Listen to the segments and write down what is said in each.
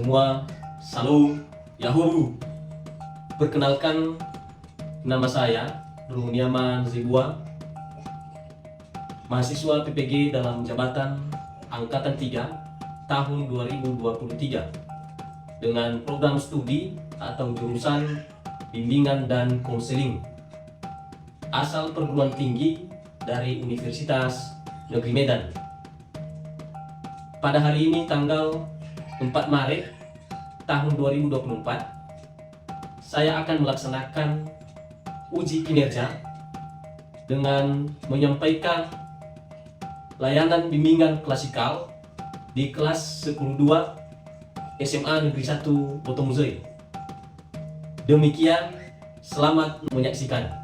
semua, salam, yahoo. Perkenalkan, nama saya Runiaman Zibua, mahasiswa PPG dalam jabatan Angkatan 3 tahun 2023 dengan program studi atau jurusan bimbingan dan konseling, asal perguruan tinggi dari Universitas Negeri Medan. Pada hari ini tanggal 4 Maret tahun 2024, saya akan melaksanakan uji kinerja dengan menyampaikan layanan bimbingan klasikal di kelas 10-2 SMA Negeri 1 Botomuzoi. Demikian, selamat menyaksikan.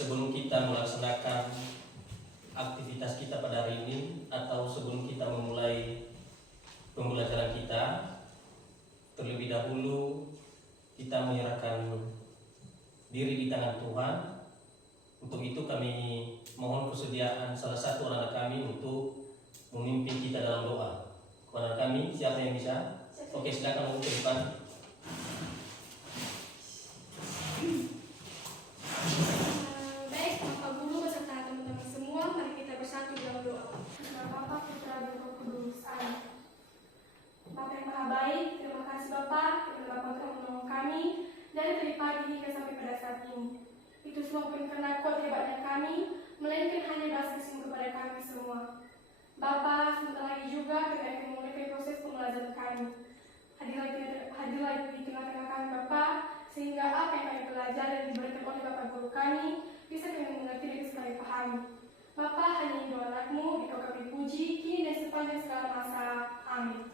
Sebelum kita melaksanakan aktivitas kita pada hari ini, atau sebelum kita memulai pembelajaran kita, terlebih dahulu kita menyerahkan diri di tangan Tuhan. Untuk itu kami mohon kesediaan salah satu anak kami untuk memimpin kita dalam doa. Kepada kami, siapa yang bisa? Oke, silakan untuk ke depan. Bapa yang Maha Baik, terima kasih Bapak, karena Bapak telah menolong kami dari tadi pagi hingga sampai pada saat ini. Itu semua bukan karena kuat hebatnya kami, melainkan hanya dasar kasih kepada kami semua. Bapak, sebentar lagi juga kami akan memulai proses pembelajaran kami. Hadirlah di tengah-tengah kami Bapak, sehingga apa yang kami belajar dan diberikan oleh Bapak guru kami bisa kami mengerti dan sekali pahami. Bapak, hanya ini doa anakmu, engkau kami puji, kini dan sepanjang segala masa. Amin.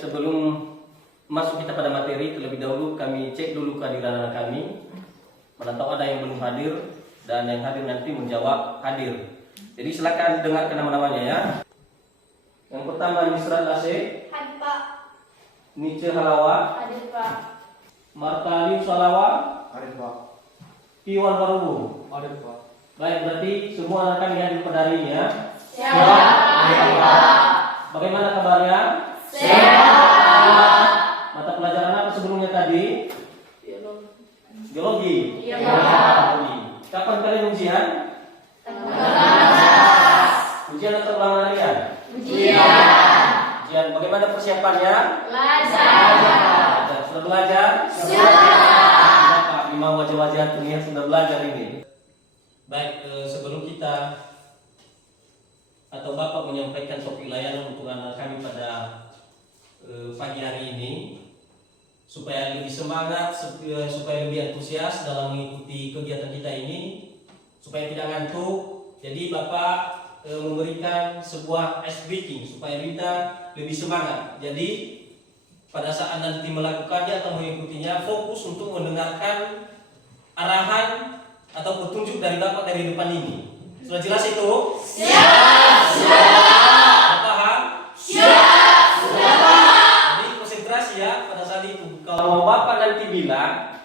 Sebelum masuk kita pada materi, terlebih dahulu kami cek dulu kehadiran anak kami. Mana tahu ada yang belum hadir dan yang hadir nanti menjawab hadir. Jadi silakan dengarkan nama-namanya ya. Yang pertama Nisrat Ase, Hadir Pak. Nice Halawa, Hadir Pak. Martali Salawa, Hadir Pak. Piwan Barubu. Hadir Pak. Baik, berarti semua anak kami hadir pada hari ini ya. Siap. Bagaimana kabarnya? Sehat. Mata pelajaran apa sebelumnya tadi? Geologi. Iya, Geologi. Kapan kalian ujian? Ujian atau ulangan harian? Ujian. Bagaimana persiapannya? Belajar. Sudah belajar? Siap. Lima wajah-wajah terlihat sudah belajar ini. Baik, sebelum kita atau Bapak menyampaikan topik layanan untuk anak kami pada pagi hari ini, supaya lebih semangat, supaya lebih antusias dalam mengikuti kegiatan kita ini, supaya tidak ngantuk. Jadi Bapak memberikan sebuah ice breaking supaya kita lebih semangat. Jadi pada saat nanti melakukannya atau mengikutinya, fokus untuk mendengarkan arahan atau petunjuk dari Bapak dari depan ini. Sudah jelas itu? Siap. Paham? Siap. Jadi konsentrasi ya pada saat itu. Kalau Bapak nanti bilang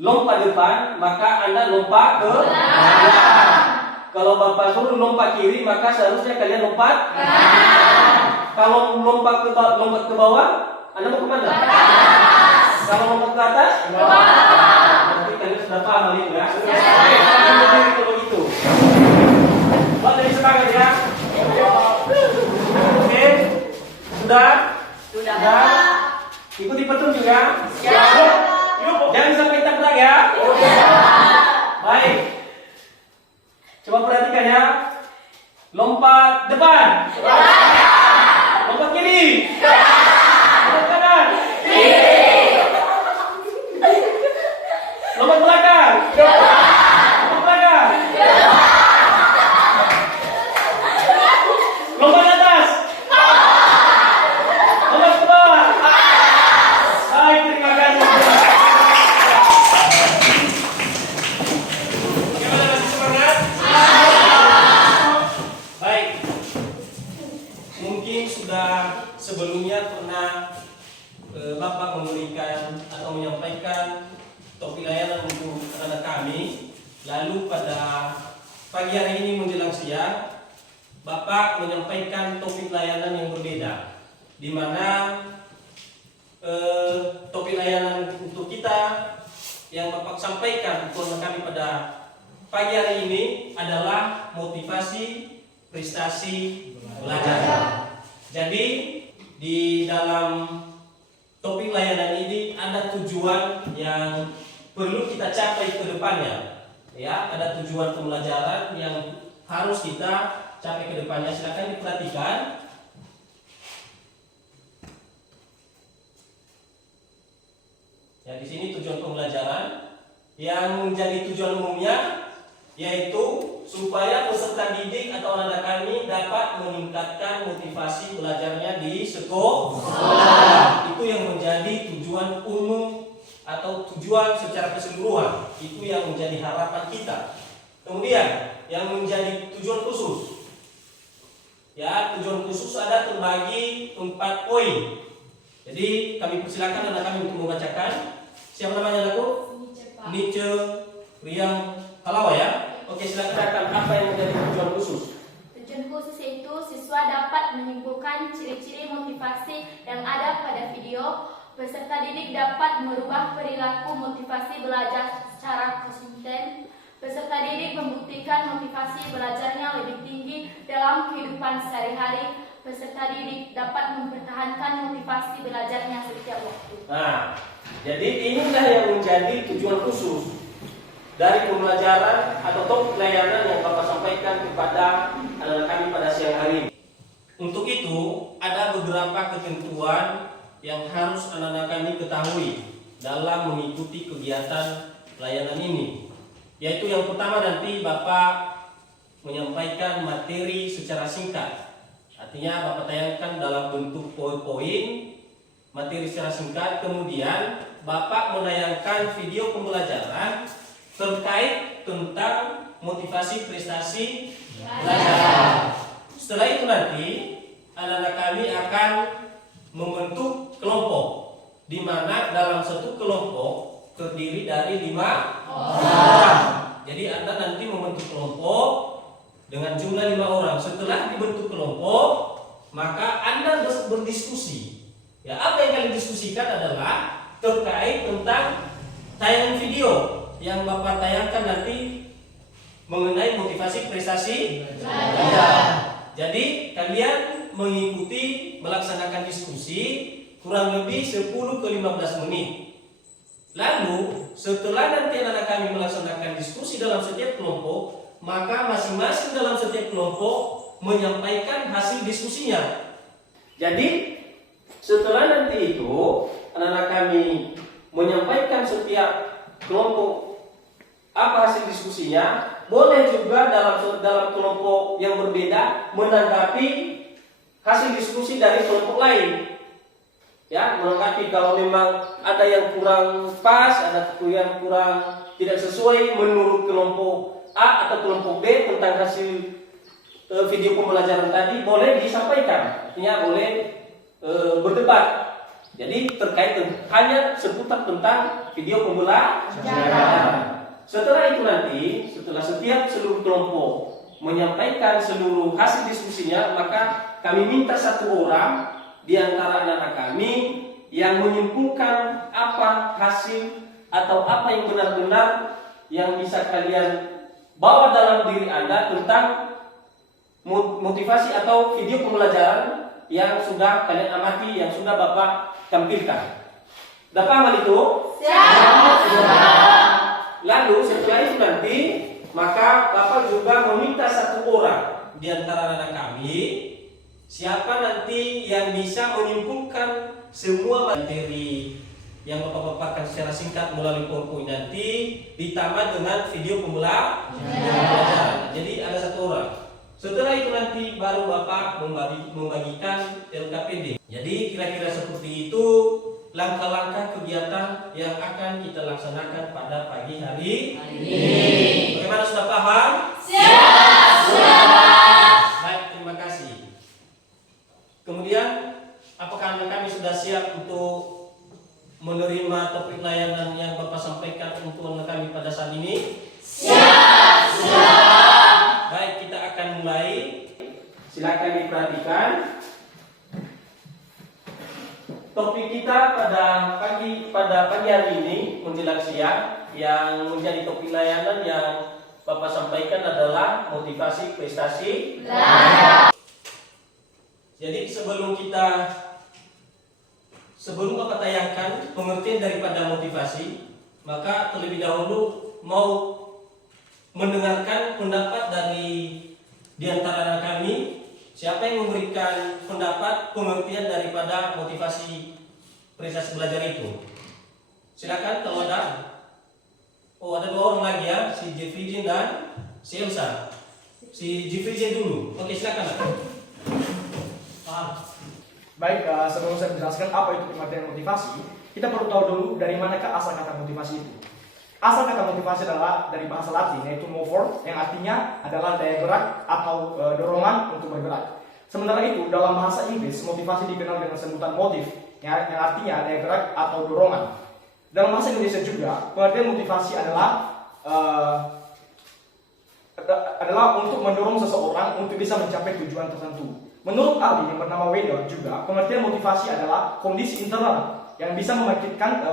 lompat depan, maka Anda lompat ke belakang. Kalau Bapak suruh lompat kiri, maka seharusnya kalian lompat kanan. Kalau lompat ke bawah, Anda mau kemana? Kalau lompat ke atas? Berarti kalian sudah paham hal itu ya? Kalau gitu. Buat dari semangat ya. Oke. Sudah? Ikuti petunjuk ya. Jangan sampai tabrak ya. Baik. Coba perhatikan ya. Lompat depan. Lompat kiri. Lompat kanan. Lompat belakang. kemudian pernah Bapak memberikan atau menyampaikan topik layanan untuk anak kami. Lalu pada pagi hari ini menjelang siang, Bapak menyampaikan topik layanan yang berbeda, di mana topik layanan untuk kita yang Bapak sampaikan untuk kami pada pagi hari ini adalah motivasi prestasi belajar. Jadi di dalam topik layanan ini ada tujuan yang perlu kita capai ke depannya. Ya, ada tujuan pembelajaran yang harus kita capai ke depannya. Silakan diperhatikan. Ya, di sini tujuan pembelajaran yang menjadi tujuan umumnya yaitu supaya peserta didik atau anak kami dapat meningkatkan motivasi belajarnya di sekolah. Itu yang menjadi tujuan umum atau tujuan secara keseluruhan. Itu yang menjadi harapan kita. Kemudian yang menjadi tujuan khusus. Ya, tujuan khusus ada terbagi 4 poin. Jadi kami persilakan anak kami untuk membacakan. Siapa namanya lagu? Nietzsche Riang Halawa ya. Oke, silakan katakan apa yang menjadi tujuan khusus. Tujuan khusus itu siswa dapat menyimpulkan ciri-ciri motivasi yang ada pada video. Peserta didik dapat merubah perilaku motivasi belajar secara konsisten. Peserta didik membuktikan motivasi belajarnya lebih tinggi dalam kehidupan sehari-hari. Peserta didik dapat mempertahankan motivasi belajarnya setiap waktu. Nah, jadi inilah yang menjadi tujuan khusus dari pembelajaran atau topik layanan yang Bapak sampaikan kepada anak kami pada siang hari ini. Untuk itu, ada beberapa ketentuan yang harus anak-anak kami ketahui dalam mengikuti kegiatan layanan ini. Yaitu yang pertama, nanti Bapak menyampaikan materi secara singkat. Artinya Bapak tayangkan dalam bentuk poin-poin materi secara singkat. Kemudian Bapak menayangkan video pembelajaran terkait tentang motivasi prestasi belajar. Setelah itu nanti anak-anak kami akan membentuk kelompok, di mana dalam satu kelompok terdiri dari 5 orang. Jadi Anda nanti membentuk kelompok dengan jumlah 5 orang. Setelah dibentuk kelompok, maka Anda berdiskusi. Ya, apa yang kalian diskusikan adalah terkait tentang tayangan video yang Bapak tayangkan nanti mengenai motivasi prestasi belajar. Jadi kalian mengikuti melaksanakan diskusi kurang lebih 10 ke 15 menit. Lalu setelah nanti anak kami melaksanakan diskusi dalam setiap kelompok, maka masing-masing dalam setiap kelompok menyampaikan hasil diskusinya. Jadi setelah nanti itu anak-anak kami menyampaikan setiap kelompok apa hasil diskusinya, boleh juga dalam kelompok yang berbeda menanggapi hasil diskusi dari kelompok lain. Ya, menanggapi kalau memang ada yang kurang pas, ada yang kurang tidak sesuai menurut kelompok A atau kelompok B tentang hasil video pembelajaran tadi, boleh disampaikan. Artinya boleh berdebat. Jadi terkait hanya seputar tentang video pembelajaran. Setelah itu nanti, setelah seluruh kelompok menyampaikan seluruh hasil diskusinya, maka kami minta satu orang di antara anak kami yang menyimpulkan apa hasil atau apa yang benar-benar yang bisa kalian bawa dalam diri Anda tentang motivasi atau video pembelajaran yang sudah kalian amati, yang sudah Bapak tampilkan. Sudah paham hal itu? Siap. Lalu setelah itu nanti, maka Bapak juga meminta satu orang di antara anak kami, siapa nanti yang bisa menyimpulkan semua materi yang Bapak paparkan secara singkat melalui PowerPoint nanti, ditambah dengan video pembelajaran. Jadi ada satu orang. Setelah itu nanti baru Bapak membagikan LKPD. Jadi kira-kira seperti itu langkah-langkah kegiatan yang akan kita laksanakan pada pagi hari ini. Bagaimana, sudah paham? Siap, sudah. Baik, terima kasih. Kemudian apakah anak kami sudah siap untuk menerima topik layanan yang Bapak sampaikan untuk anak kami pada saat ini? Siap. Baik, kita akan mulai. Silakan diperhatikan. Topik kita pada pagi hari ini menjelang siang yang menjadi topik layanan yang Bapak sampaikan adalah motivasi prestasi belajar. Jadi sebelum Bapak tayangkan pengertian daripada motivasi, maka terlebih dahulu mau mendengarkan pendapat dari di antara kami. Siapa yang memberikan pendapat pengertian daripada motivasi prestasi belajar itu? Silakan kalau ada. Oh, ada 2 orang lagi ya, si Jeffrey dan si Elsa. Si Jeffrey dulu. Oke, silakan. Baik, sebelum saya menjelaskan apa itu pengertian motivasi, kita perlu tahu dulu dari manakah asal kata motivasi itu. Asal kata motivasi adalah dari bahasa Latin, yaitu mover, yang artinya adalah daya gerak atau dorongan untuk bergerak. Sementara itu, dalam bahasa Inggris, motivasi dikenal dengan sebutan motive, yang artinya daya gerak atau dorongan. Dalam bahasa Indonesia juga, pengertian motivasi adalah untuk mendorong seseorang untuk bisa mencapai tujuan tertentu. Menurut ahli yang bernama Weidel juga, pengertian motivasi adalah kondisi internal yang bisa membangkitkan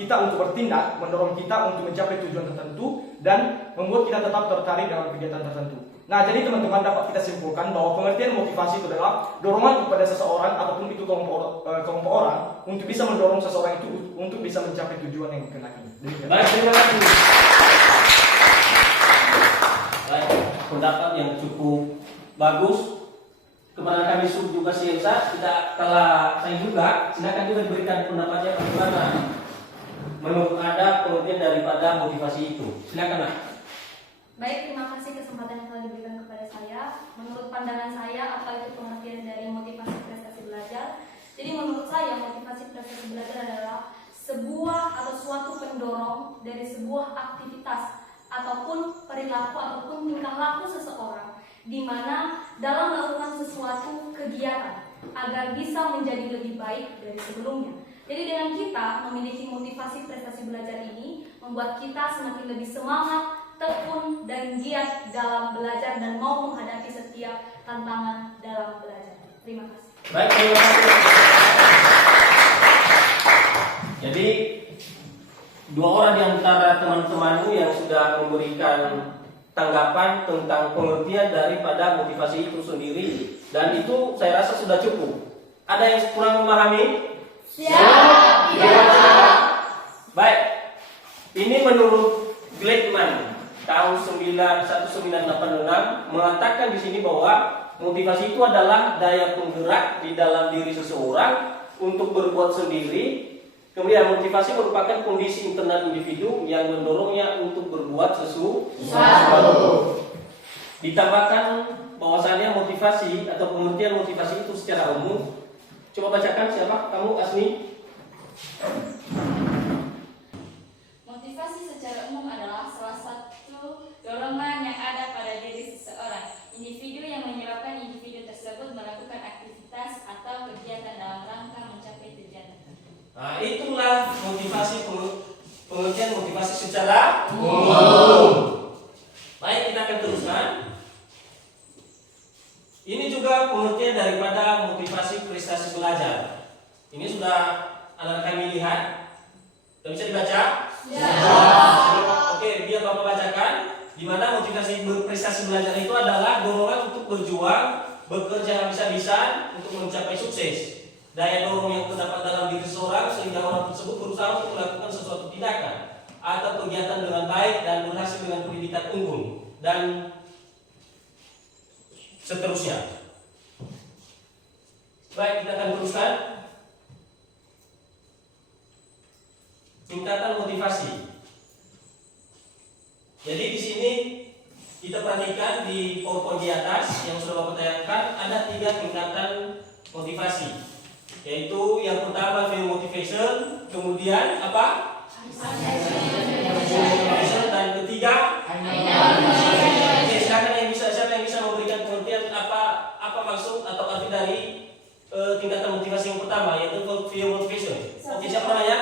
kita untuk bertindak, mendorong kita untuk mencapai tujuan tertentu, dan membuat kita tetap tertarik dalam kegiatan tertentu. Nah, jadi teman-teman dapat kita simpulkan bahwa pengertian motivasi itu adalah dorongan kepada seseorang ataupun itu kelompok orang untuk bisa mendorong seseorang itu untuk bisa mencapai tujuan yang dikehendaki. Baik, terima kasih. Baik, pendapat yang cukup bagus. Kepada kami juga si Elsa, saya juga, silakan juga diberikan pendapatnya bagaimana menurut Anda pengertian daripada motivasi itu. Silakan, Nak. Baik, terima kasih kesempatan yang telah diberikan kepada saya. Menurut pandangan saya, apa itu pengertian dari motivasi prestasi belajar? Jadi menurut saya, motivasi prestasi belajar adalah sebuah atau suatu pendorong dari sebuah aktivitas ataupun perilaku ataupun tingkah laku seseorang, di mana dalam melakukan sesuatu kegiatan agar bisa menjadi lebih baik dari sebelumnya. Jadi dengan kita memiliki motivasi prestasi belajar ini, membuat kita semakin lebih semangat, tekun, dan giat dalam belajar dan mau menghadapi setiap tantangan dalam belajar. Terima kasih. Baik, terima kasih. Jadi 2 orang di antara teman-temanmu yang sudah memberikan tanggapan tentang pengertian daripada motivasi itu sendiri, dan itu saya rasa sudah cukup. Ada yang kurang memahami? Siap. Baik, ini menurut Gleitman tahun 1986 mengatakan di sini bahwa motivasi itu adalah daya penggerak di dalam diri seseorang untuk berbuat sendiri. Kemudian motivasi merupakan kondisi internal individu yang mendorongnya untuk berbuat sesuatu. Ditambahkan bahwasannya motivasi atau pengertian motivasi itu secara umum. Coba bacakan, siapa? Kamu, Asni? Motivasi secara umum adalah salah satu dorongan yang ada pada diri seseorang individu yang menyebabkan individu tersebut melakukan aktivitas atau kegiatan dalam rangka mencapai tujuan tertentu. Nah, itulah motivasi, pengertian motivasi secara umum. Baik, kita akan teruskan. Ini juga pengertian daripada motivasi prestasi belajar. Ini sudah anak kami lihat. Sudah bisa dibaca? Ya. Oke, biar Bapak bacakan. Di mana motivasi prestasi belajar itu adalah dorongan untuk berjuang, bekerja habis-habisan untuk mencapai sukses. Daya dorong yang terdapat dalam diri seseorang sehingga orang tersebut berusaha untuk melakukan sesuatu tindakan atau kegiatan dengan baik dan berhasil dengan pendidikan unggul dan seterusnya. Baik, kita akan teruskan. Tingkatan motivasi. Jadi di sini kita perhatikan di PowerPoint di atas yang sudah Bapak tayangkan ada 3 tingkatan motivasi. Yaitu yang pertama value motivation, kemudian apa? Motivation, dan ketiga oke, silakan siapa yang bisa memberikan pengertian apa maksud atau arti dari tingkatan motivasi yang pertama, yaitu video motivation. Oke, siapa namanya?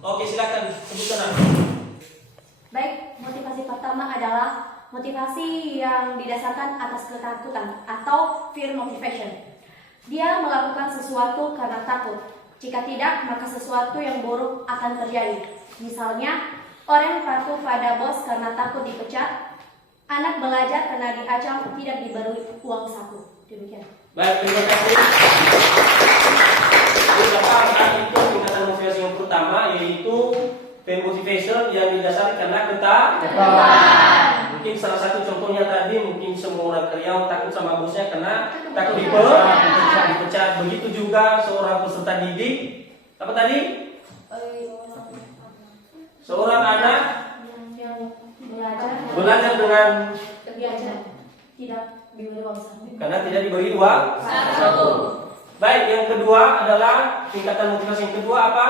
Oke, silakan sebutkan. Baik, motivasi pertama adalah motivasi yang didasarkan atas ketakutan atau fear motivation. Dia melakukan sesuatu karena takut. Jika tidak, maka sesuatu yang buruk akan terjadi. Misalnya, orang patuh pada bos karena takut dipecat, anak belajar karena diancam tidak diberi uang saku. Demikian. Baik, terima kasih. Jadi itu tingkatan motivasi yang pertama, yaitu fear motivation yang didasari karena ketakutan. Mungkin salah satu contohnya tadi, mungkin semua orang karyawan takut sama bosnya karena takut dipecat. Begitu juga seorang peserta didik. Apa tadi? Seorang anak belajar dengan tidak diberi uang saku. karena tidak diberi uang saku. Baik, yang kedua adalah tingkatan motivasi yang kedua apa?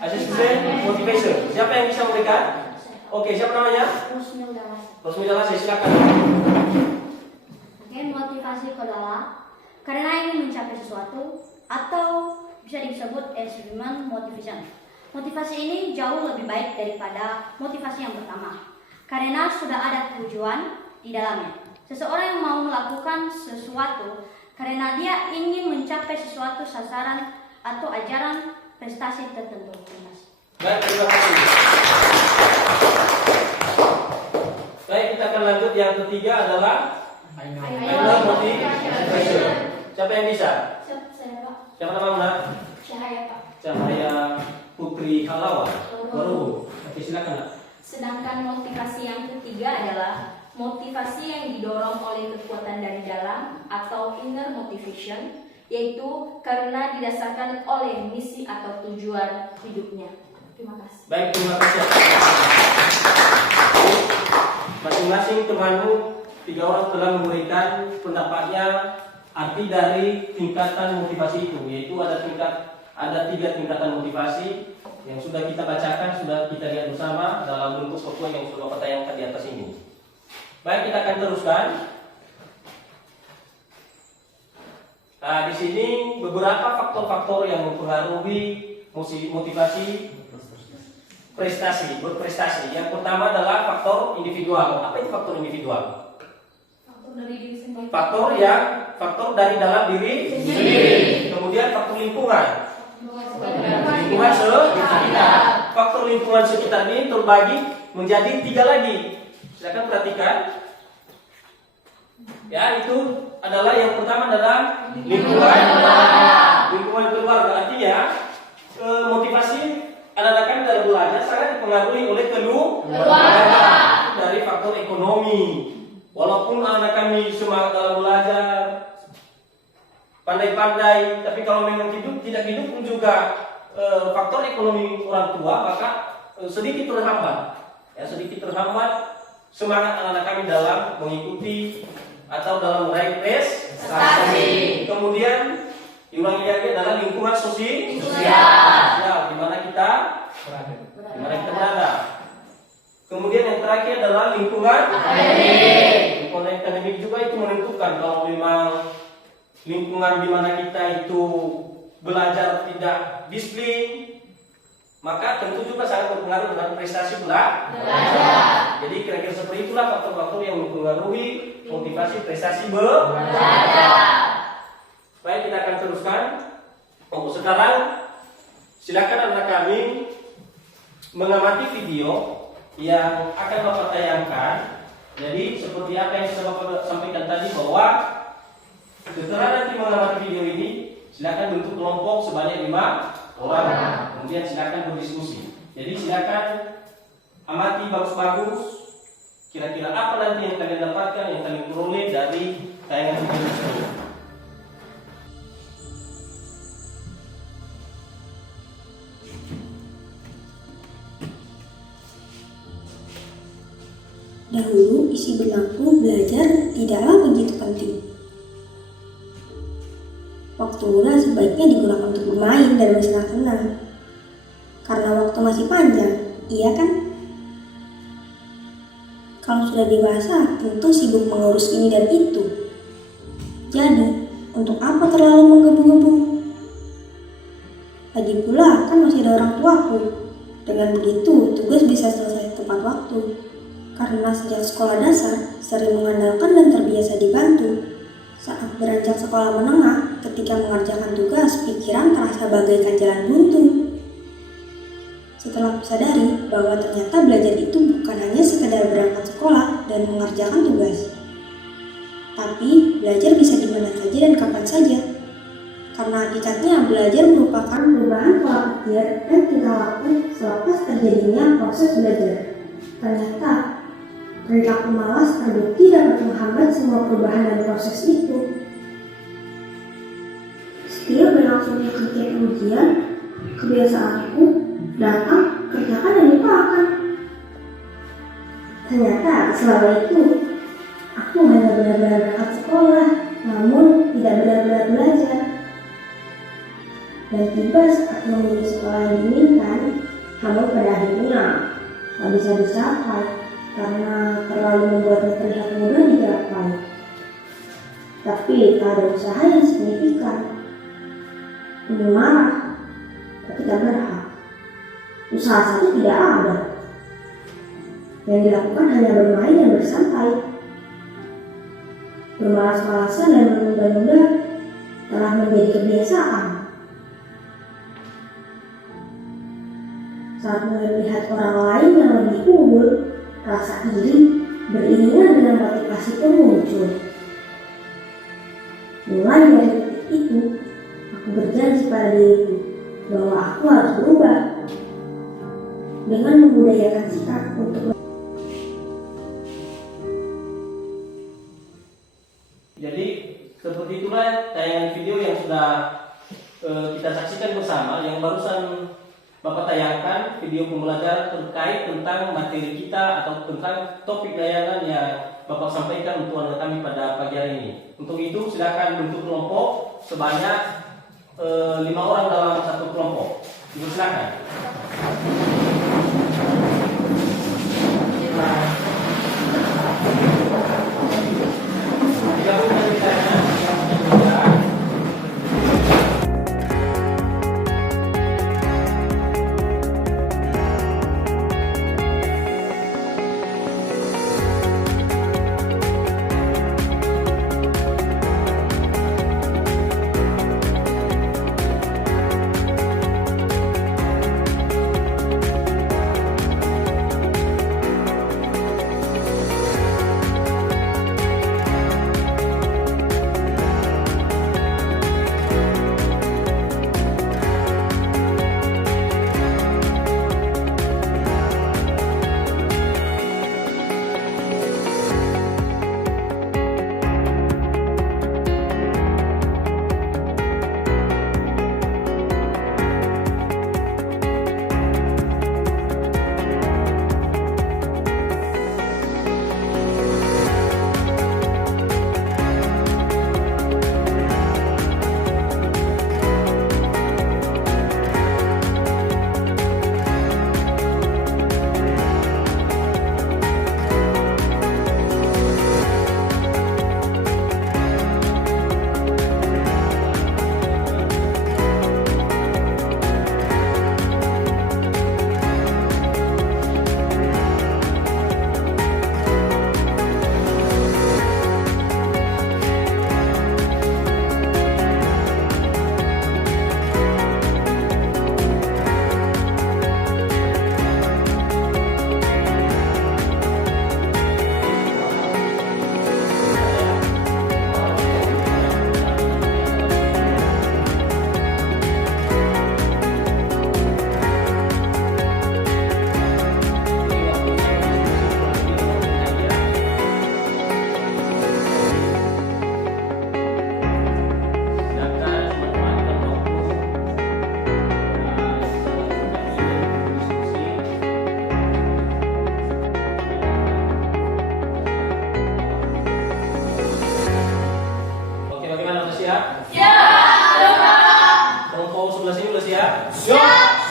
Assessment motivation. Siapa yang bisa memberikan? Oke, siapa namanya? Rosmila, saya silakan. Oke, motivasi adalah karena ingin mencapai sesuatu atau bisa disebut achievement motivation. Motivasi ini jauh lebih baik daripada motivasi yang pertama karena sudah ada tujuan di dalamnya. Seseorang yang mau melakukan sesuatu karena dia ingin mencapai sesuatu sasaran atau ajaran prestasi tertentu. Baik, terima kasih. Baik, kita akan lanjut. Yang ketiga adalah Aina motivation. Siapa yang bisa? Saya Pak. Siapa namanya? Cahaya Pak. Cahaya Putri Halawa. Baru. Oke, silakan. Nak. Sedangkan motivasi yang ketiga adalah motivasi yang didorong oleh kekuatan dari dalam atau inner motivation, yaitu karena didasarkan oleh misi atau tujuan hidupnya. Terima kasih. Baik, terima kasih. Masing-masing temanmu 3 orang telah memberikan pendapatnya arti dari tingkatan motivasi itu, yaitu ada 3 tingkatan motivasi yang sudah kita bacakan, sudah kita lihat bersama dalam bentuk PowerPoint yang sudah Bapak tayangkan di atas ini. Baik, kita akan teruskan. Nah, di sini beberapa faktor-faktor yang mempengaruhi motivasi berprestasi. Yang pertama adalah faktor individual. Apa itu faktor individual? Faktor dari diri sendiri. Faktor dari dalam diri sendiri. Kemudian faktor lingkungan. Lingkungan sekitar. Faktor lingkungan sekitar ini terbagi menjadi 3 lagi. Silakan perhatikan. Ya, itu adalah yang pertama adalah lingkungan keluarga. Artinya motivasi anak-anak kami dalam belajar sangat dipengaruhi oleh keluarga dari faktor ekonomi. Walaupun anak kami semangat dalam belajar, pandai-pandai, tapi kalau memang tidak hidup pun juga faktor ekonomi orang tua, maka sedikit terhambat. Ya, sedikit terhambat semangat anak-anak kami dalam mengikuti atau dalam meraih prestasi. Kemudian diulangi lagi adalah lingkungan sosial, di mana kita berada. Kemudian yang terakhir adalah lingkungan akademik. Lingkungan akademik juga itu menentukan kalau memang lingkungan di mana kita itu belajar tidak disiplin, maka tentu juga sangat berpengaruh dengan prestasi belajar. Jadi kira-kira seperti itulah faktor-faktor yang mempengaruhi motivasi prestasi belajar. Baik, kita akan teruskan. Untuk sekarang, silakan anak kami mengamati video yang akan Bapak tayangkan. Jadi seperti apa yang sudah Bapak sampaikan tadi, bahwa setelah nanti mengamati video ini, silakan bentuk kelompok sebanyak 5 orang. Kemudian silakan berdiskusi. Jadi silakan amati bagus-bagus. Kira-kira apa nanti yang kalian dapatkan, yang kalian peroleh dari tayangan video tersebut. Dahulu isi benakku belajar tidaklah begitu penting. Waktu muda sebaiknya digunakan untuk bermain dan bersenang-senang. Karena waktu masih panjang, iya kan? Kalau sudah dewasa, tentu sibuk mengurus ini dan itu. Jadi, Untuk apa terlalu menggebu-gebu? Lagi pula kan masih ada orang tuaku. Dengan begitu, tugas bisa selesai tepat waktu. Karena sejak sekolah dasar, sering mengandalkan dan terbiasa dibantu. Saat beranjak sekolah menengah, ketika mengerjakan tugas, pikiran terasa bagaikan jalan buntu. Setelah kusadari bahwa ternyata belajar itu bukan hanya sekedar berangkat sekolah dan mengerjakan tugas. Tapi, belajar bisa di mana saja dan kapan saja. Karena hakikatnya belajar merupakan perubahan pola pikir dan tingkah laku selepas terjadinya proses belajar. Ternyata, perilaku malas terbukti dapat menghambat semua perubahan dan proses itu. Setiap berlangsungnya kegiatan ujian, kebiasaanku datang, kerjakan dan lupakan. Ternyata selama itu, aku hanya benar-benar berangkat sekolah, namun tidak benar-benar belajar. Dan tiba saat memilih sekolah yang diinginkan, namun pada akhirnya tak bisa dicapai karena terlalu membuatnya terlihat mudah digapai. Tapi tak ada usaha yang signifikan. Ini marah, tapi tak berhak. Usaha saja tidak ada. Yang dilakukan hanya bermain dan bersantai. Bermalas-malasan dan menunda-nunda telah menjadi kebiasaan. Saat mulai melihat orang lain yang lebih unggul, rasa iri beriringan dengan motivasi pun muncul. Mulai dari titik itu, aku berjanji pada diriku bahwa aku harus berubah dengan membudayakan sikap untuk. Jadi seperti itulah tayangan video yang sudah kita saksikan bersama, yang barusan Bapak tayangkan video pembelajaran terkait tentang materi kita atau tentang topik layanan yang Bapak sampaikan untuk anak kami pada pagi hari ini. Untuk itu silakan bentuk kelompok sebanyak 5 orang dalam satu kelompok. Ibu silakan.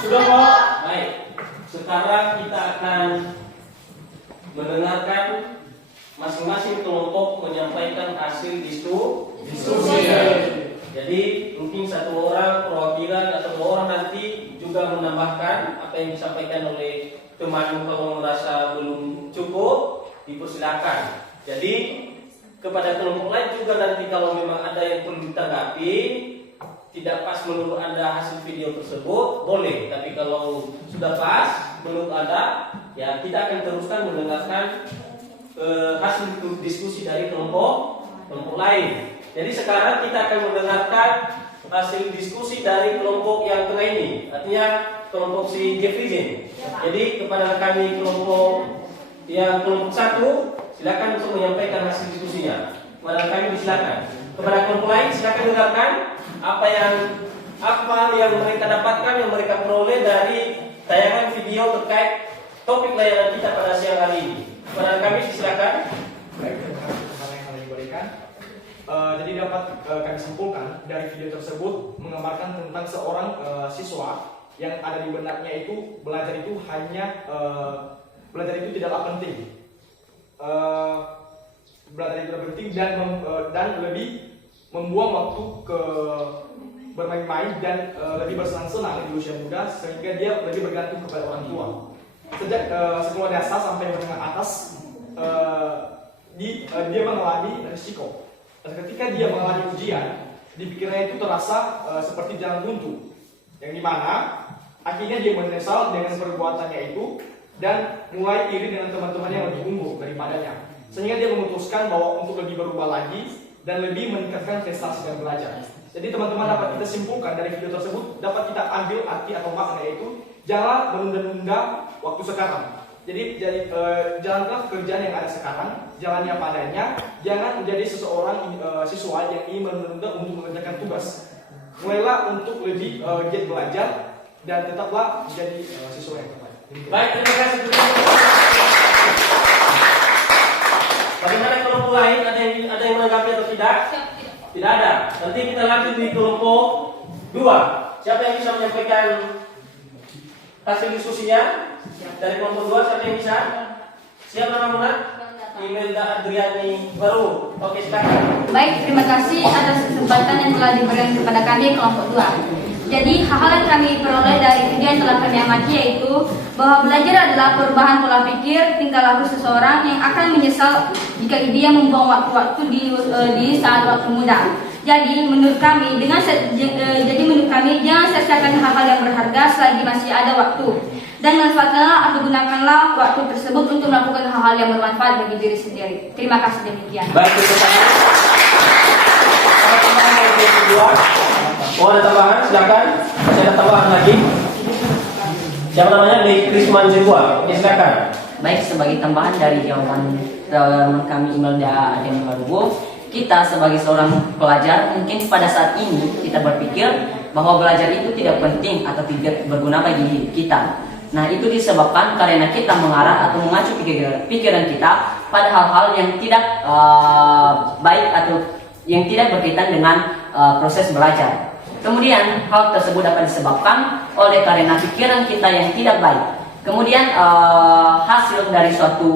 Sudah Pak. Baik, sekarang kita akan mendengarkan masing-masing kelompok menyampaikan hasil diskusi. Jadi mungkin satu orang perwakilan atau 2 orang nanti juga menambahkan apa yang disampaikan oleh teman. Kalau merasa belum cukup, dipersilakan. Jadi kepada kelompok lain juga nanti kalau memang ada yang perlu ditanggapi, tidak pas menurut Anda hasil video tersebut, boleh. Tapi kalau sudah pas menurut Anda, ya kita akan teruskan mendengarkan hasil diskusi dari kelompok lain. Jadi sekarang kita akan mendengarkan hasil diskusi dari kelompok yang tengah ini, artinya kelompok si Jeffrey Jane. Jadi kepada kami kelompok 1, silakan untuk menyampaikan hasil diskusinya. Kepada kami silakan. Kepada kelompok lain silakan dengarkan apa yang mereka dapatkan, yang mereka peroleh dari tayangan video terkait topik layanan kita pada siang hari ini. Kepada kami silakan. Baik, terima kasih kepada yang kalian berikan. Jadi dapat kami simpulkan dari video tersebut menggambarkan tentang seorang siswa yang ada di benaknya itu belajar itu tidaklah penting. Belajar itu tidak penting dan lebih membuang waktu ke bermain-main dan lebih bersenang-senang di usia muda, sehingga dia lebih bergantung kepada orang tua. Sejak sekolah dasar sampai menengah atas, dia mengalami risiko. Dan ketika dia mengalami ujian, di pikirannya itu terasa seperti jalan buntu, yang dimana akhirnya dia menyesal dengan perbuatannya itu dan mulai iri dengan teman-teman yang lebih unggul daripadanya, sehingga dia memutuskan bahwa untuk lebih berubah lagi dan lebih meningkatkan prestasi dan belajar. Jadi teman-teman dapat kita simpulkan dari video tersebut, dapat kita ambil arti atau makna itu jangan menunda-nunda waktu sekarang. Jadi jalankan pekerjaan yang ada sekarang, jalannya padanya. Jangan menjadi seseorang siswa yang ingin menunda untuk mengerjakan tugas. Mulailah untuk lebih giat belajar dan tetaplah menjadi siswa yang terbaik. Baik, terima kasih. Bagaimana kelompok lain? Ada yang menanggapi atau tidak? Tidak ada. Nanti kita lanjut di kelompok 2. Siapa yang bisa menyampaikan hasil diskusinya? Dari kelompok 2 siapa yang bisa? Siapa namanya? Imelda Adriani baru. Oke, silakan. Baik, terima kasih atas kesempatan yang telah diberikan kepada kami kelompok 2. Jadi hal-hal yang kami peroleh dari video yang telah kami amati yaitu bahwa belajar adalah perubahan pola pikir, tingkah laku seseorang yang akan menyesal jika dia membuang waktu-waktu di saat waktu muda. Jadi menurut kami jangan sia-siakan hal-hal yang berharga selagi masih ada waktu, dan manfaatkanlah atau gunakanlah waktu tersebut untuk melakukan hal-hal yang bermanfaat bagi diri sendiri. Terima kasih, demikian. Baik, ada tambahan, silakan. Masih ada tambahan lagi. Siapa namanya? Krisman Zebua. Oke, silakan. Baik, sebagai tambahan dari jawaban teman kami Imelda dan Barubo, kita sebagai seorang pelajar mungkin pada saat ini kita berpikir bahwa belajar itu tidak penting atau tidak berguna bagi kita. Nah, itu disebabkan karena kita mengarah atau mengacu pikiran kita pada hal-hal yang tidak baik atau yang tidak berkaitan dengan proses belajar. Kemudian hal tersebut dapat disebabkan oleh karena pikiran kita yang tidak baik. Kemudian hasil dari suatu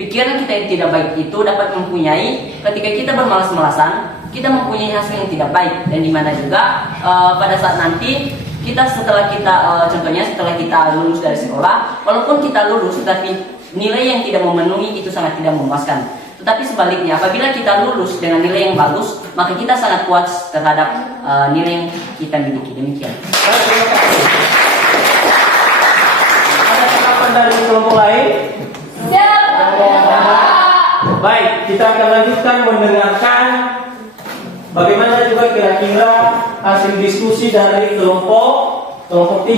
pikiran kita yang tidak baik itu dapat mempunyai, ketika kita bermalas-malasan, kita mempunyai hasil yang tidak baik, dan dimana juga pada saat nanti setelah kita lulus dari sekolah, walaupun kita lulus tapi nilai yang tidak memenuhi itu sangat tidak memuaskan. Tetapi sebaliknya, apabila kita lulus dengan nilai yang bagus, maka kita sangat puas terhadap nilai yang kita miliki. Demikian. Ada tanggapan dari kelompok lain? Baik, kita akan lanjutkan mendengarkan bagaimana juga kira-kira hasil diskusi dari kelompok 3.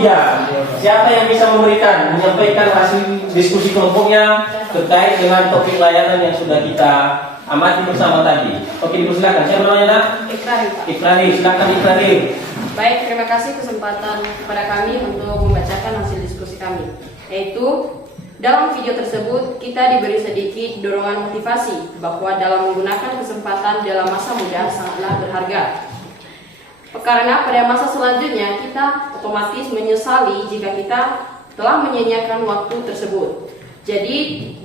Siapa yang bisa menyampaikan hasil diskusi kelompoknya terkait dengan topik layanan yang sudah kita amati bersama tadi? Oke, dipersilakan. Siapa namanya? Ikrari. Silakan Ikrari. Baik, terima kasih kesempatan kepada kami untuk membacakan hasil diskusi kami. Yaitu dalam video tersebut kita diberi sedikit dorongan motivasi bahwa dalam menggunakan kesempatan dalam masa muda sangatlah berharga. Karena pada masa selanjutnya kita otomatis menyesali jika kita telah menyia-nyiakan waktu tersebut. Jadi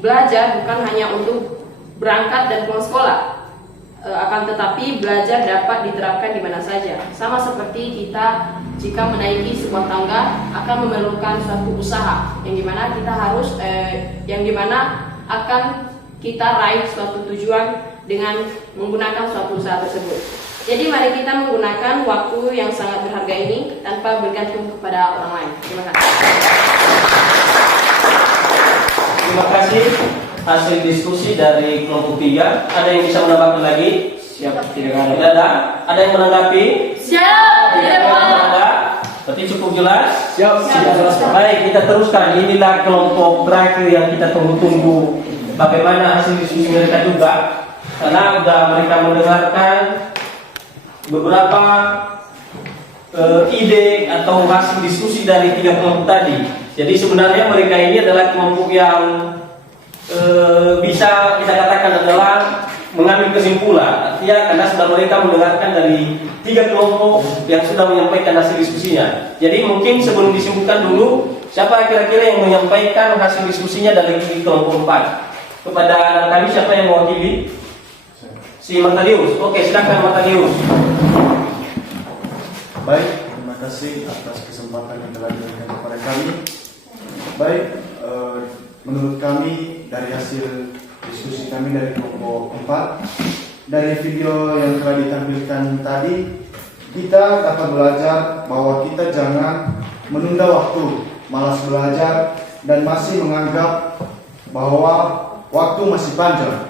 belajar bukan hanya untuk berangkat dan pulang sekolah. Akan tetapi belajar dapat diterapkan di mana saja. Sama seperti kita jika menaiki sebuah tangga akan memerlukan suatu usaha yang dimana kita harus akan kita raih suatu tujuan dengan menggunakan suatu usaha tersebut. Jadi mari kita menggunakan waktu yang sangat berharga ini tanpa bergantung kepada orang lain. Terima kasih. Terima kasih hasil diskusi dari kelompok 3. Ada yang bisa menambahkan lagi? Siap, tidak Tidak ada. Ada yang menanggapi? Siap, Tidak ada. Berarti cukup jelas? Siap. Baik, kita teruskan. Inilah kelompok terakhir yang kita tunggu-tunggu. Bagaimana hasil diskusi mereka juga? Karena sudah mereka mendengarkan beberapa ide atau hasil diskusi dari 3 kelompok tadi. Jadi sebenarnya mereka ini adalah kelompok yang bisa kita katakan adalah mengambil kesimpulan. Artinya karena sudah mereka mendengarkan dari 3 kelompok yang sudah menyampaikan hasil diskusinya. Jadi mungkin sebelum disimpulkan dulu, siapa kira-kira yang menyampaikan hasil diskusinya dari kelompok 4? Kepada kami siapa yang mewakili? Si Martadius. Oke, silakan Martadius. Baik, terima kasih atas kesempatan yang telah diberikan kepada kami. Baik, menurut kami dari hasil diskusi kami dari kelompok 4, dari video yang telah ditampilkan tadi, kita dapat belajar bahwa kita jangan menunda waktu, malas belajar, dan masih menganggap bahwa waktu masih panjang.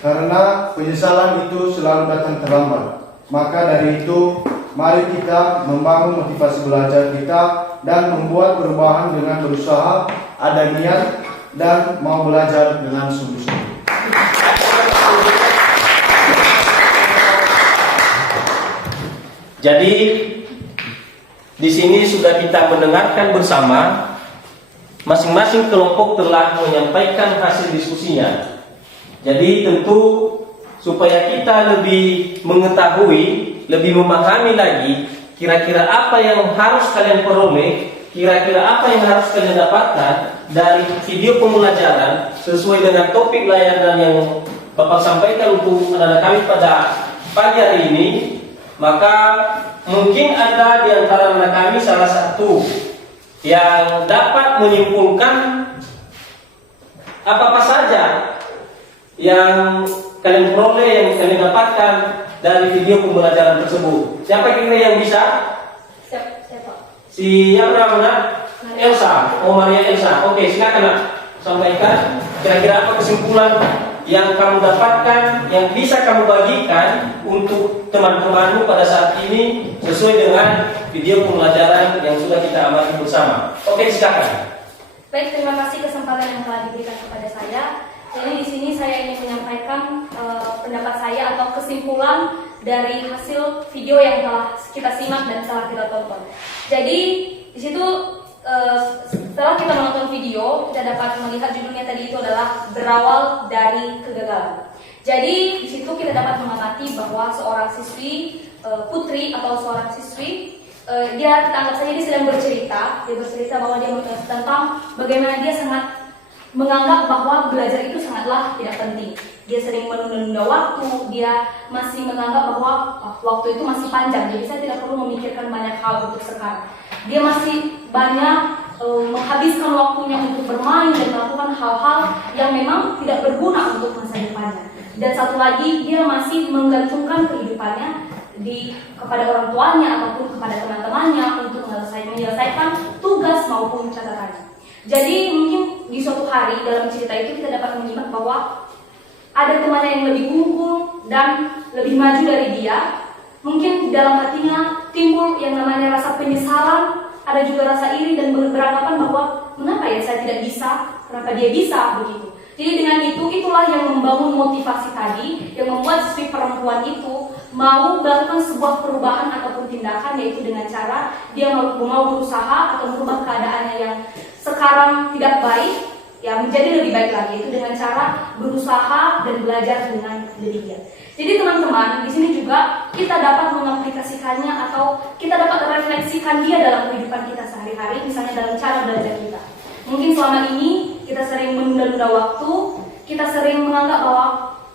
Karena penyesalan itu selalu datang terlambat. Maka dari itu, mari kita membangun motivasi belajar kita dan membuat perubahan dengan berusaha, ada niat, dan mau belajar dengan sungguh-sungguh. Jadi di sini sudah kita mendengarkan bersama, masing-masing kelompok telah menyampaikan hasil diskusinya. Jadi tentu supaya kita lebih mengetahui, lebih memahami lagi kira-kira apa yang harus kalian peroleh, kira-kira apa yang harus kalian dapatkan dari video pembelajaran sesuai dengan topik layanan yang Bapak sampaikan untuk anak-anak kami pada pagi hari ini. Maka mungkin ada di antara anak kami salah satu yang dapat menyimpulkan apa-apa saja yang kalian peroleh, yang kalian dapatkan dari video pembelajaran tersebut. Siapa kira yang bisa? Siapa? Si yang namanya Elsa. Oh, Maria Elsa. Oke, silakan nak sampaikan kira-kira apa kesimpulan yang kamu dapatkan, yang bisa kamu bagikan untuk teman-temanmu pada saat ini sesuai dengan video pembelajaran yang sudah kita amati bersama. Oke, silakan. Baik, terima kasih kesempatan yang telah diberikan kepada saya. Jadi di sini saya ingin menyampaikan pendapat saya atau kesimpulan dari hasil video yang telah kita simak dan telah kita tonton. Jadi di situ setelah kita menonton video, kita dapat melihat judulnya tadi itu adalah berawal dari kegagalan. Jadi di situ kita dapat mengamati bahwa seorang siswi putri atau seorang siswi dia, kita anggap saja dia sedang bercerita. Dia bercerita bahwa dia tentang bagaimana dia sangat menganggap bahwa belajar itu sangatlah tidak penting. Dia sering menunda waktu, dia masih menganggap bahwa waktu itu masih panjang, jadi saya tidak perlu memikirkan banyak hal untuk sekarang. Dia masih banyak menghabiskan waktunya untuk bermain dan melakukan hal-hal yang memang tidak berguna untuk masa depannya. Dan satu lagi, dia masih menggantungkan kehidupannya kepada orang tuanya ataupun kepada teman-temannya untuk menyelesaikan tugas maupun catatannya. Jadi mungkin di suatu hari dalam cerita itu kita dapat menyimak bahwa ada temannya yang lebih unggul dan lebih maju dari dia. Mungkin di dalam hatinya timbul yang namanya rasa penyesalan, ada juga rasa iri dan beranggapan bahwa mengapa ya saya tidak bisa, kenapa dia bisa begitu. Jadi dengan itulah yang membangun motivasi tadi, yang membuat siswi perempuan itu mau melakukan sebuah perubahan ataupun tindakan, yaitu dengan cara dia mau berusaha atau merubah keadaannya yang sekarang tidak baik ya menjadi lebih baik lagi, itu dengan cara berusaha dan belajar dengan lebih giat. Jadi teman-teman, di sini juga kita dapat mengaplikasikannya atau kita dapat refleksikan dia dalam kehidupan kita sehari-hari, misalnya dalam cara belajar kita. Mungkin selama ini kita sering menunda-nunda waktu, kita sering menganggap bahwa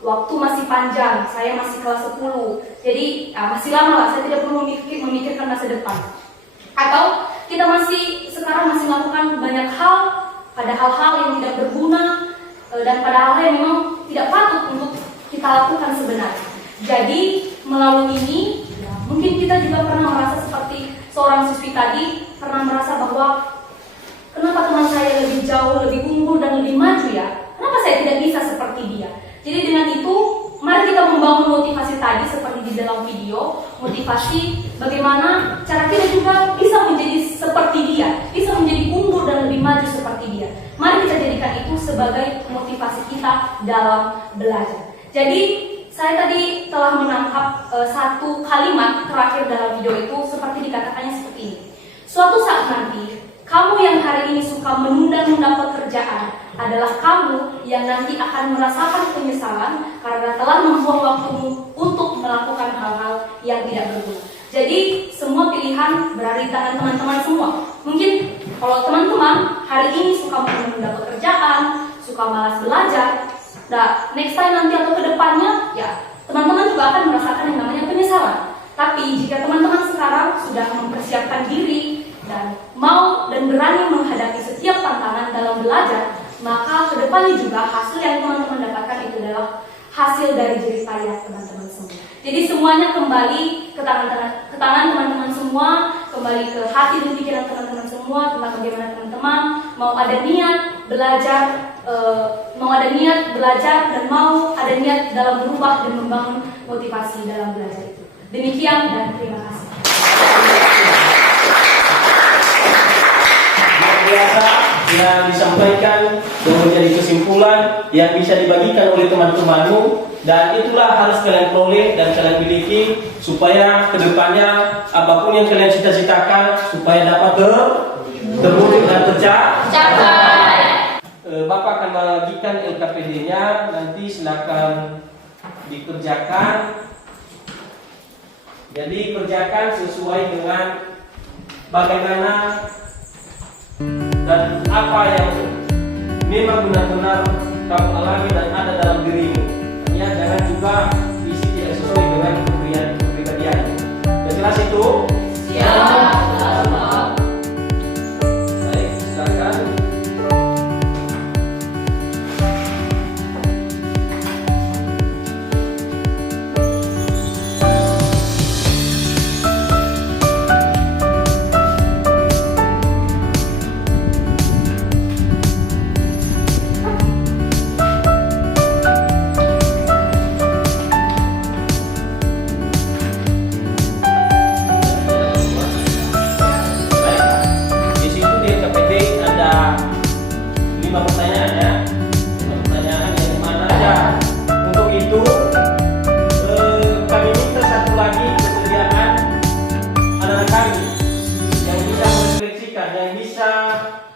waktu masih panjang, saya masih kelas 10, jadi masih lama lah, saya tidak perlu memikirkan masa depan. Atau kita sekarang masih melakukan banyak hal, pada hal-hal yang tidak berguna, dan pada hal yang memang tidak patut untuk kita lakukan sebenarnya. Jadi melalui ini, ya, mungkin kita juga pernah merasa seperti seorang siswi tadi, pernah merasa bahwa kenapa teman saya lebih jauh, lebih unggul dan lebih maju ya? Kenapa saya tidak bisa seperti dia? Jadi dengan itu, mari kita membangun motivasi tadi seperti di dalam video, motivasi bagaimana cara kita juga bisa menjadi seperti dia, bisa menjadi unggul dan lebih maju seperti dia. Mari kita jadikan itu sebagai motivasi kita dalam belajar. Jadi saya tadi telah menangkap satu kalimat terakhir dalam video itu seperti dikatakannya seperti ini. Suatu saat nanti, kamu yang hari ini suka menunda-nunda pekerjaan adalah kamu yang nanti akan merasakan penyesalan karena telah membuang waktumu untuk melakukan hal-hal yang tidak berguna. Jadi semua pilihan berada di tangan teman-teman semua. Mungkin kalau teman-teman hari ini suka menunda pekerjaan, suka malas belajar, nah, next time nanti atau kedepannya, ya teman-teman juga akan merasakan yang namanya penyesalan. Tapi jika teman-teman sekarang sudah mempersiapkan diri dan mau dan berani menghadapi setiap tantangan dalam belajar, maka kedepannya juga hasil yang teman-teman dapatkan itu adalah hasil dari jerih payah teman-teman semua. Jadi semuanya kembali ke tangan teman-teman semua, kembali ke hati dan pikiran teman-teman semua tentang bagaimana teman-teman mau ada niat belajar, dan mau ada niat dalam berubah dan membangun motivasi dalam belajar itu. Demikian dan terima kasih. Biasa yang disampaikan dan menjadi kesimpulan yang bisa dibagikan oleh teman-temanmu, dan itulah harus kalian peroleh dan kalian miliki supaya kedepannya apapun yang kalian cita-citakan supaya dapat terwujud dan tercapai. Bapak akan membagikan LKPD-nya, nanti silakan dikerjakan. Jadi kerjakan sesuai dengan bagaimana dan apa yang memang benar-benar kamu alami dan ada dalam dirimu. Ya, jangan juga isi tidak sesuai dengan kepribadian. Jelas itu? Siap. Baik, silakan.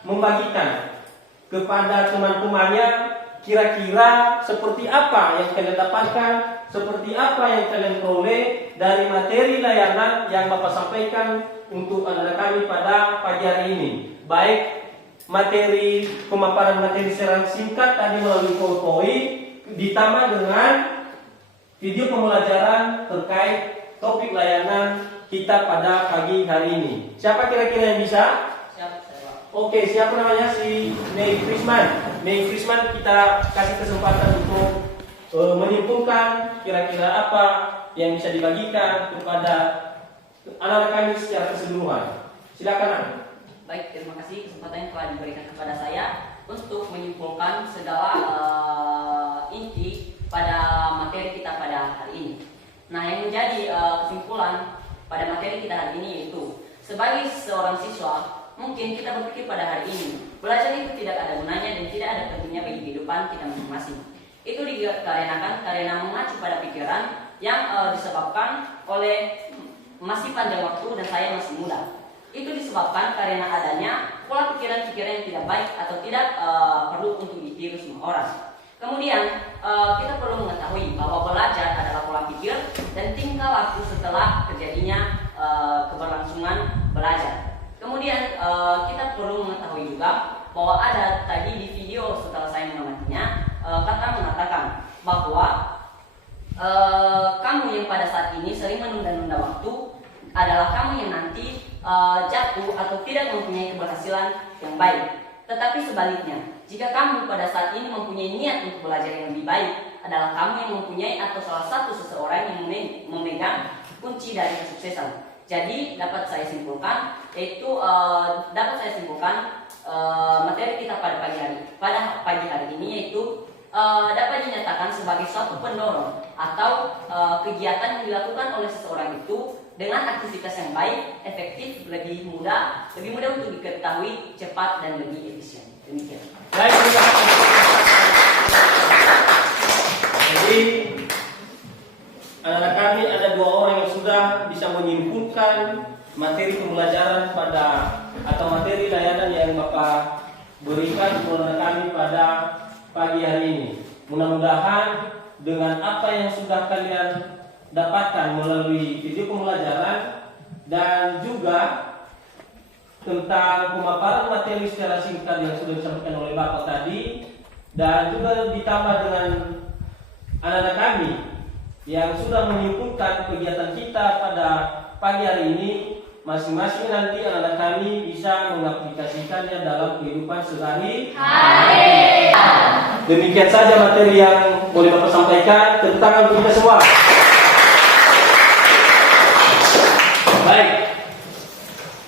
Membagikan kepada teman-temannya kira-kira seperti apa yang kalian dapatkan, seperti apa yang kalian peroleh dari materi layanan yang Bapak sampaikan untuk anak-anak kami pada pagi hari ini. Baik materi pemaparan materi secara singkat tadi melalui PowerPoint ditambah dengan video pembelajaran terkait topik layanan kita pada pagi hari ini. Siapa kira-kira yang bisa? Oke, siapa namanya? Si Mei Krisman. Mei Krisman, kita kasih kesempatan untuk menyimpulkan kira-kira apa yang bisa dibagikan kepada anak-anak kami secara keseluruhan. Silakan. Baik, terima kasih kesempatan yang telah diberikan kepada saya untuk menyimpulkan segala inti pada materi kita pada hari ini. Nah, yang menjadi kesimpulan pada materi kita hari ini yaitu sebagai seorang siswa, mungkin kita berpikir pada hari ini belajar itu tidak ada gunanya dan tidak ada pentingnya bagi kehidupan kita masing-masing. Itu dikarenakan karena mengacu pada pikiran yang disebabkan oleh masih panjang waktu dan saya masih muda. Itu disebabkan karena adanya pola pikiran-pikiran yang tidak baik atau tidak perlu untuk ditiru semua orang. Kemudian kita perlu mengetahui bahwa belajar adalah pola pikir dan tingkah laku setelah terjadinya keberlangsungan belajar. Kemudian kita perlu mengetahui juga bahwa ada tadi di video setelah saya mengamatinya kata kamu yang pada saat ini sering menunda-nunda waktu adalah kamu yang nanti jatuh atau tidak mempunyai keberhasilan yang baik. Tetapi sebaliknya, jika kamu pada saat ini mempunyai niat untuk belajar yang lebih baik, adalah kamu yang mempunyai atau salah satu seseorang yang memegang kunci dari kesuksesan. Jadi dapat saya simpulkan materi kita pada pagi hari ini yaitu dapat dinyatakan sebagai suatu pendorong atau kegiatan yang dilakukan oleh seseorang itu dengan aktivitas yang baik, efektif, lebih mudah untuk diketahui, cepat dan lebih efisien. Demikian. Baik, jadi anak-anak kami ada 2 orang yang sudah bisa menyimpulkan materi pembelajaran atau materi layanan yang Bapak berikan kepada kami pada pagi hari ini. Mudah-mudahan dengan apa yang sudah kalian dapatkan melalui video pembelajaran dan juga tentang pemaparan materi secara singkat yang sudah disampaikan oleh Bapak tadi, dan juga ditambah dengan anak-anak kami yang sudah menyimpulkan kegiatan kita pada pagi hari ini, masing-masing nanti anak-anak kami bisa mengaplikasikannya dalam kehidupan sehari-hari. Demikian saja materi yang boleh Bapak sampaikan. Tepuk tangan untuk kita semua. Baik,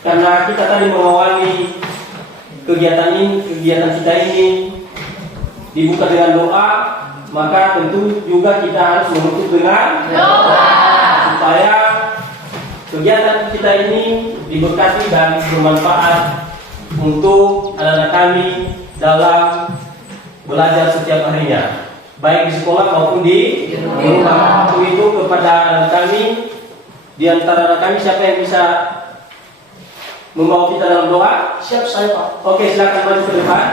karena kita tadi mengawali kegiatan kita ini dibuka dengan doa, maka tentu juga kita harus menutup dengan doa supaya kegiatan kita ini diberkati dan bermanfaat untuk anak-anak kami dalam belajar setiap harinya, baik di sekolah maupun di rumah. Untuk itu kepada anak kami, di antara anak kami siapa yang bisa membawa kita dalam doa? Siap saya Pak. Oke, silakan maju ke depan.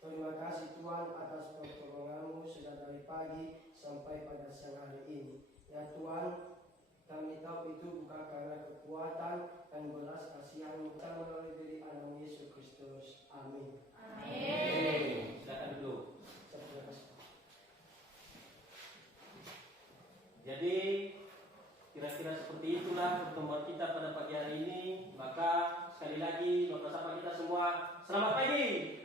Terima kasih Tuhan atas pertolongan-Mu sudah dari pagi sampai pada siang hari ini. Ya Tuhan, kami tahu itu bukan karena kekuatan dan belas kasihan-Mu, melalui diri Anak Yesus Kristus. Amin. Amin. Silakan duduk. Jadi kira-kira seperti itulah pertemuan kita pada pagi hari ini. Maka sekali lagi Bapak sapa kita semua, selamat pagi.